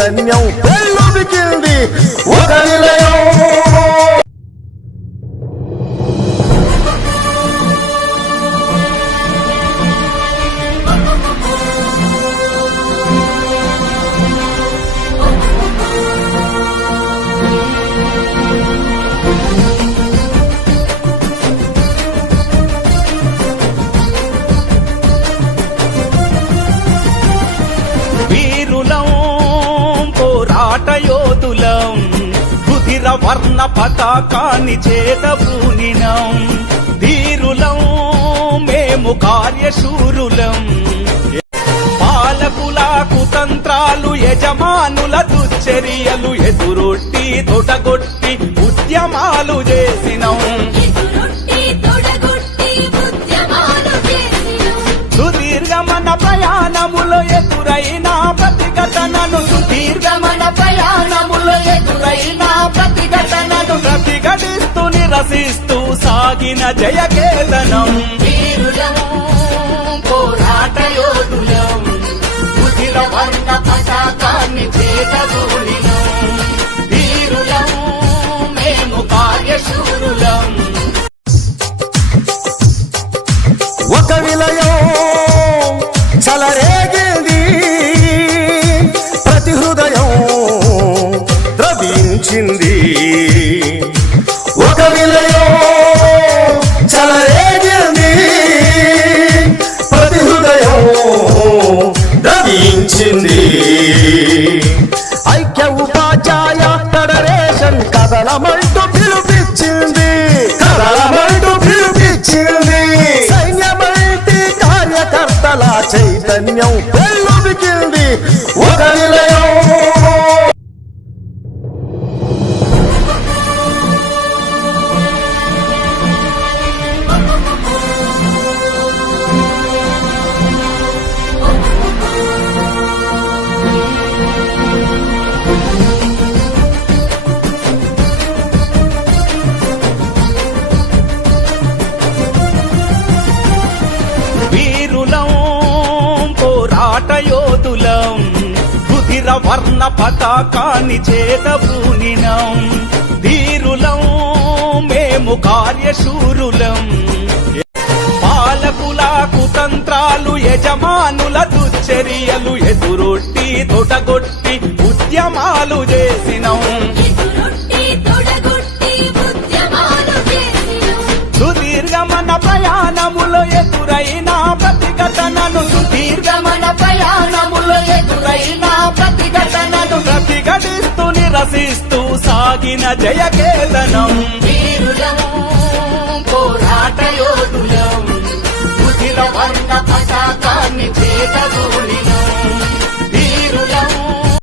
చైతన్యం వెల్లువికింది ఒక నిలయం. యోధులం రుధిర వర్ణ పతాకాన్ని చేతబూనినం. ధీరులం మేము కార్యశూరులం. పాలకుల కుతంత్రాలు యజమానుల దుశ్చర్యలు ఎదురొట్టి తొడగొట్టి ఉద్యమాలు చేసినం. సుదీర్ఘమన ప్రయాణములో ఎదురైన ప్రతిఘటనను సుదీర్ఘమన ప్రయాణములో ఎదురైన ప్రతిఘటనను ప్రతిఘటిస్తూ నిరసిస్తూ సాగిన జయకేతనం. వీరులం పోరాట యోధులం రుధిర వర్ణ పతాకాన్ని చేతబూనినం. వీరులం మేము కార్యశూరులం. ఒక విలయం చలరేగింది ప్రతి హృదయం ద్రవించింది. ఒక విలయం చలరేగింది ప్రతి హృదయం ద్రవించింది. ఐక్య ఉపాధ్యాయ ఫెడరేషన్ కదలమంటూ పిలుపిచ్చింది. కదలమంటూ పిలుపిచ్చింది. కార్యకర్తల చైతన్యం వెల్లువికింది ఒక నిలయం. యోధులం రుధిర వర్ణ పతాకాన్ని చేతబూనినం. ధీరులం మేము కార్యశూరులం. పాలకుల కుతంత్రాలు యజమానుల దుశ్చర్యలు ఎదురొట్టి తొడగొట్టి ఉద్యమాలు చేసినం. సుదీర్ఘమన ప్రయాణములో ఎదురైన ప్రతిఘటనను సుదీర్ఘమన ప్రయాణములో ఎదురైన ప్రతిఘటనను ప్రతిఘటిస్తూ నిరసిస్తూ సాగిన జయకేతనం. వీరులం పోరాట యోధులం రుధిర వర్ణ పతాకాన్ని చేతబూనినం.